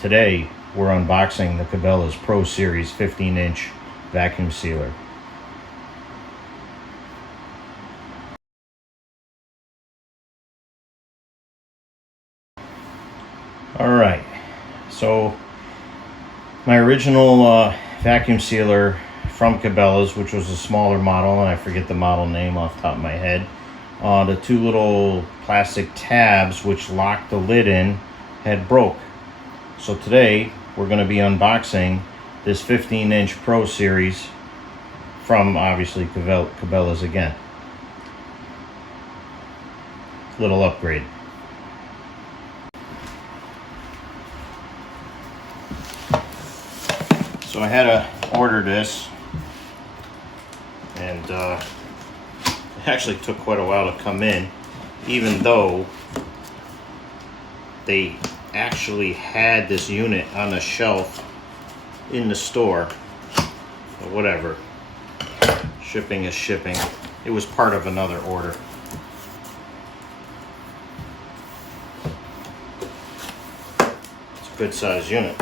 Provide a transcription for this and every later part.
Today we're unboxing the Cabelas Pro Series 15-inch vacuum sealer. Alright, so my original vacuum sealer from Cabelas, which was a smaller model, and I forget the model name off the top of my head, the two little plastic tabs which lock the lid in had broke. So today we're going to be unboxing this 15-inch Pro Series from obviously Cabelas again. Little upgrade. So I had to order this, and it actually took quite a while to come in, even though they actually had this unit on the shelf in the store. But whatever, shipping is shipping. It was part of another order. It's a good size unit.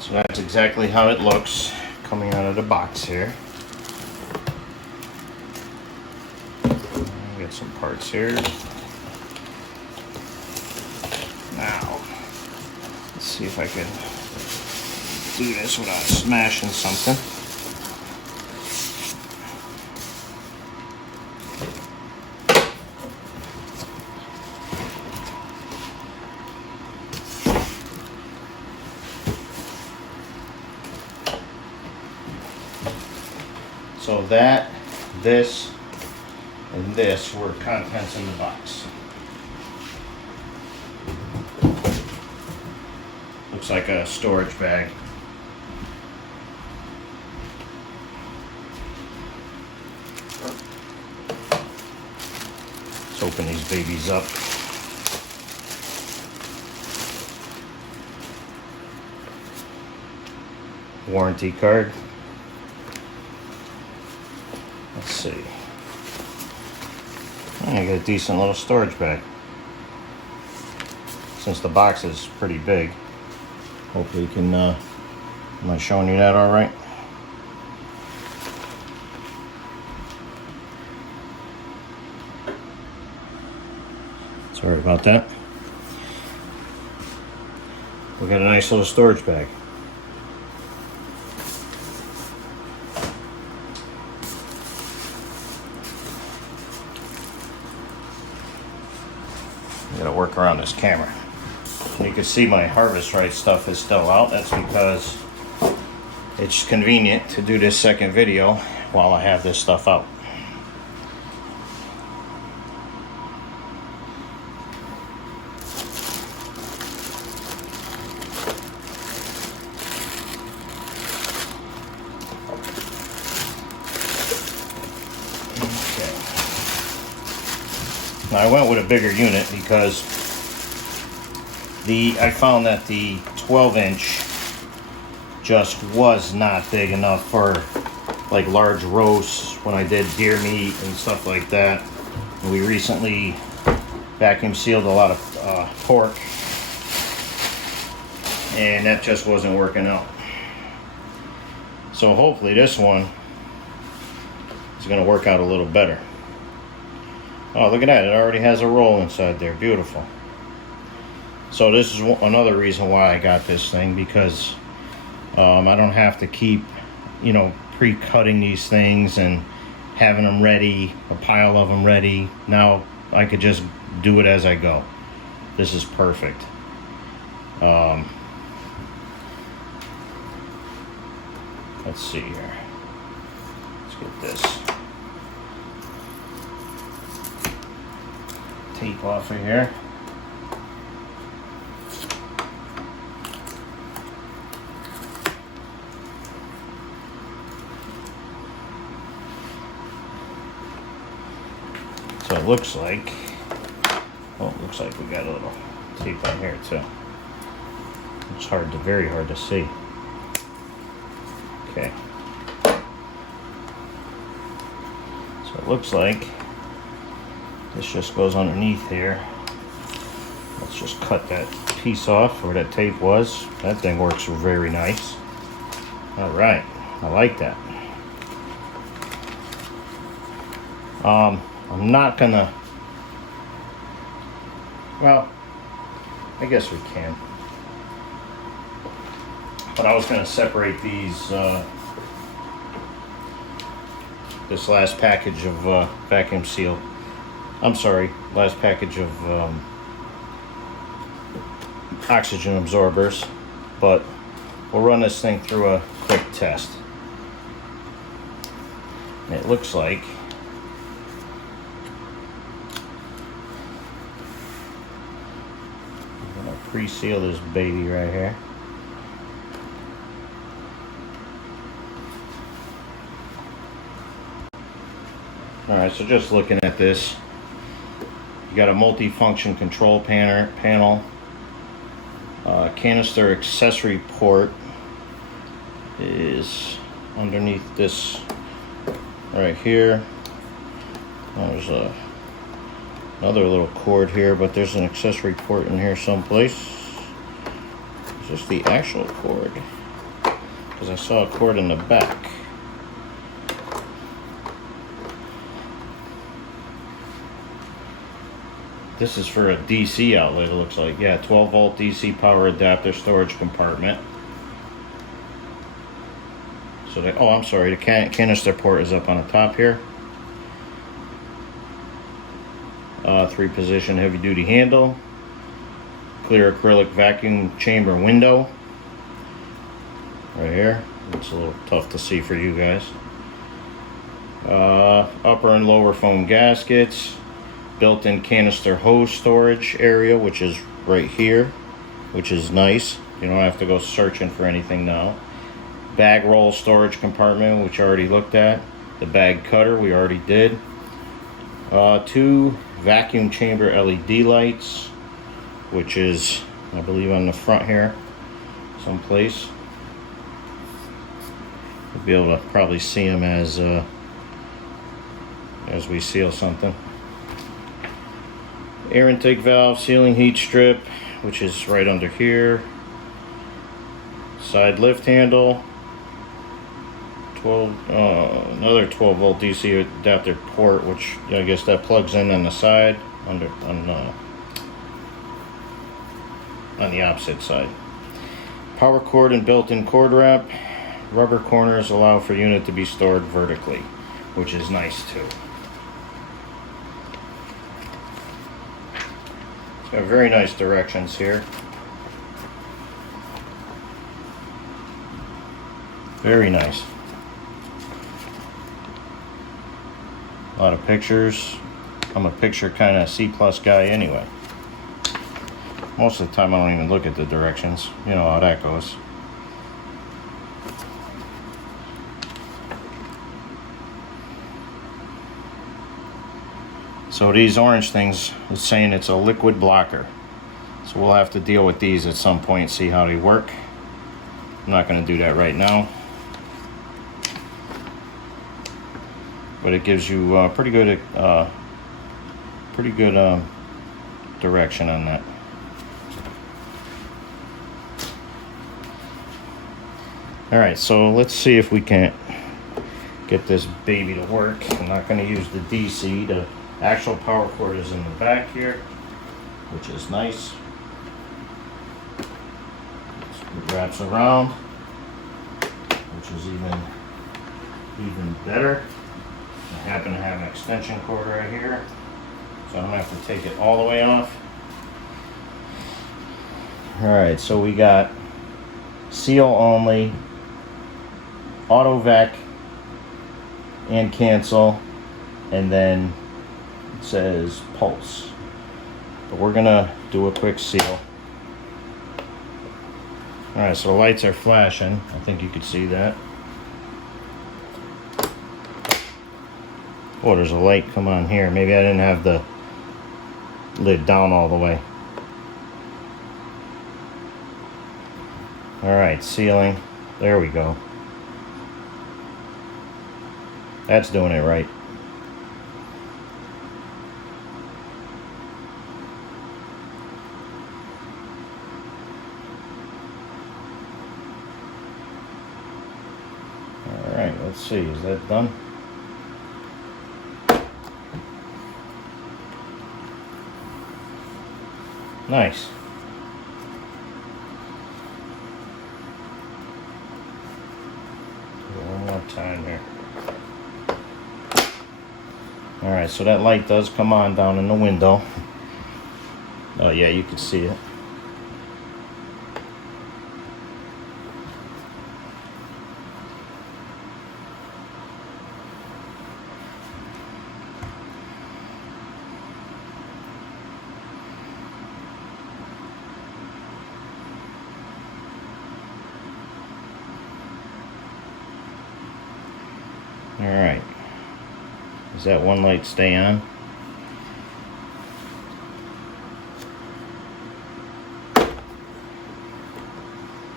So that's exactly how it looks coming out of the box here. Get some parts here. Now, let's see if I can do this without smashing something. So that, this, and this were contents in the box. Looks like a storage bag. Let's open these babies up. Warranty card. Let's see. I got a decent little storage bag. Since the box is pretty big. Hopefully you can, am I showing you that all right? Sorry about that. We got a nice little storage bag. I gotta work around this camera. You can see my Harvest Right stuff is still out. That's because it's convenient to do this second video while I have this stuff out. Now I went with a bigger unit because I found that the 12-inch just was not big enough for like large roasts when I did deer meat and stuff like that. And we recently vacuum sealed a lot of pork, and that just wasn't working out. So hopefully this one is going to work out a little better. Oh, look at that. It already has a roll inside there. Beautiful. So this is another reason why I got this thing, because I don't have to keep, pre-cutting these things and having them ready, a pile of them ready. Now I could just do it as I go. This is perfect. Let's see here. Let's get this tape off of here. So it looks like, it looks like we got a little tape on here too. It's very hard to see. Okay. So it looks like This just goes underneath here. Let's just cut that piece off where that tape was. That thing works very nice. All right, I like that. I'm not gonna, well, I guess we can. But I was gonna separate these, this last package of vacuum seal. I'm sorry, last package of oxygen absorbers, but we'll run this thing through a quick test. And it looks like I'm gonna pre-seal this baby right here. Alright, so just looking at this, you got a multi-function control panel, canister accessory port is underneath this right here. There's another little cord here, but there's an accessory port in here someplace. Is this the actual cord? Because I saw a cord in the back. This is for a DC outlet, it looks like. Yeah, 12 volt DC power adapter storage compartment. So they, oh, I'm sorry, the canister port is up on the top here. 3-position heavy duty handle. Clear acrylic vacuum chamber window. Right here. It's a little tough to see for you guys. Upper and lower foam gaskets. Built-in canister hose storage area, which is right here, which is nice. You don't have to go searching for anything now. Bag roll storage compartment, which I already looked at. The bag cutter, we already did. 2 vacuum chamber LED lights, which is, I believe, on the front here, someplace. You'll be able to probably see them as we seal something. Air intake valve, sealing heat strip, which is right under here. Side lift handle. Another 12 volt DC adapter port, which I guess that plugs in on the side, on the opposite side. Power cord and built-in cord wrap. Rubber corners allow for unit to be stored vertically, which is nice too. It's got very nice directions here. Very nice. A lot of pictures. I'm a picture kind of C+ guy anyway. Most of the time I don't even look at the directions. You know how that goes. So these orange things, it's saying it's a liquid blocker. So we'll have to deal with these at some point, see how they work. I'm not going to do that right now. But it gives you pretty good direction on that. All right, so let's see if we can't get this baby to work. I'm not going to use the DC. The actual power cord is in the back here, which is nice. It wraps around, which is even better. I happen to have an extension cord right here, so I don't have to take it all the way off. Alright, so we got seal only, auto vac and cancel, and then it says pulse. But we're gonna do a quick seal. Alright, so the lights are flashing. I think you could see that. Oh, there's a light come on here. Maybe I didn't have the lid down all the way. Alright, sealing. There we go. That's doing it right. Let's see, is that done? Nice. One more time here. Alright, so that light does come on down in the window. Oh yeah, you can see it. Alright. Does that one light stay on?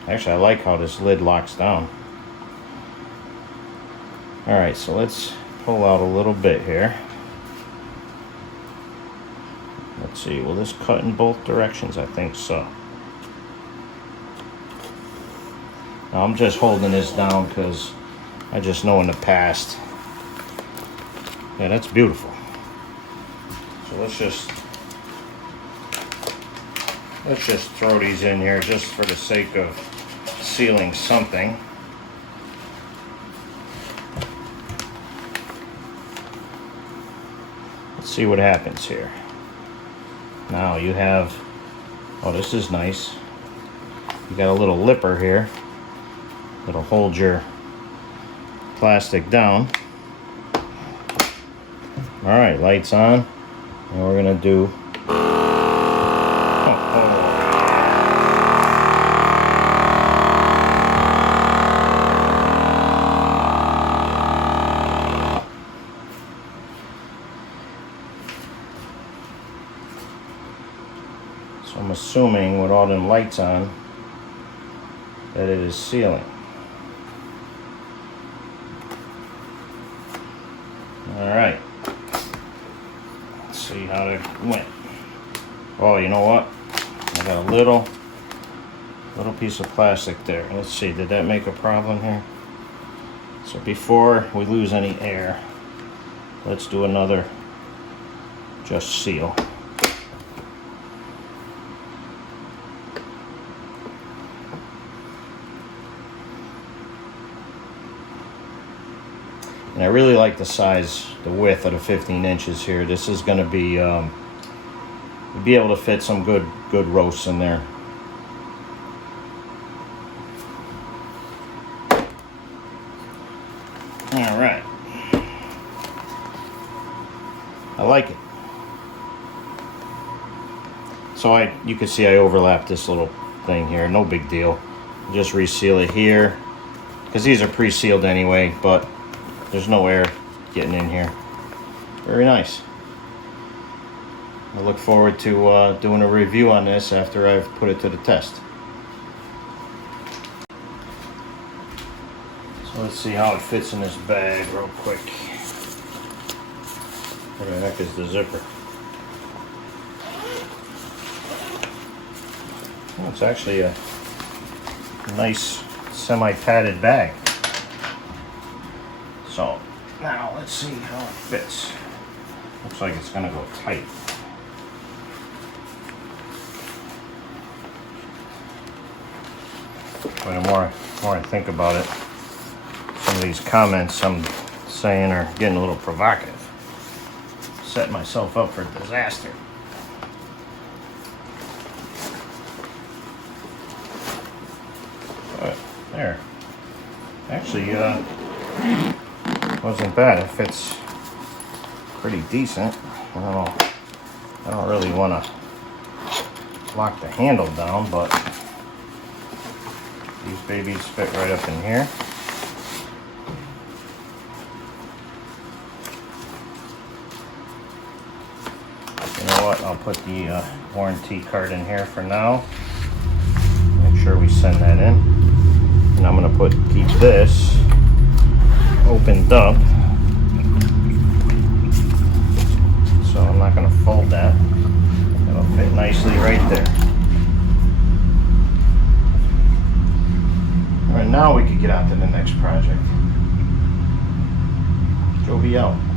Actually, I like how this lid locks down. Alright, so let's pull out a little bit here. Let's see, will this cut in both directions? I think so. Now, I'm just holding this down because I just know in the past. Yeah, that's beautiful. So let's just throw these in here just for the sake of sealing something. Let's see what happens here. Now you have, oh, this is nice. You got a little lipper here that'll hold your plastic down. All right, lights on, and we're gonna do. So I'm assuming with all them lights on that it is sealing. All right. Let's see how it went. Oh, you know what? I got a little piece of plastic there. Let's see, did that make a problem here? So before we lose any air, let's do another just seal. And I really like the size, the width of the 15 inches here. This is going to be, you'll be able to fit some good roasts in there. All right. I like it. So you can see I overlapped this little thing here. No big deal. Just reseal it here because these are pre-sealed anyway, but there's no air getting in here. Very nice. I look forward to doing a review on this after I've put it to the test. So let's see how it fits in this bag real quick. Where the heck is the zipper? Oh, it's actually a nice semi-padded bag. So now let's see how it fits. Looks like it's gonna go tight. But the more I think about it, some of these comments I'm saying are getting a little provocative. Setting myself up for disaster. But there. Actually, wasn't bad. It fits pretty decent. I don't really want to lock the handle down, but these babies fit right up in here. You know what? I'll put the warranty card in here for now. Make sure we send that in. And I'm going to keep this opened up. So I'm not going to fold that. It'll fit nicely right there. Alright, now we can get on to the next project. be out.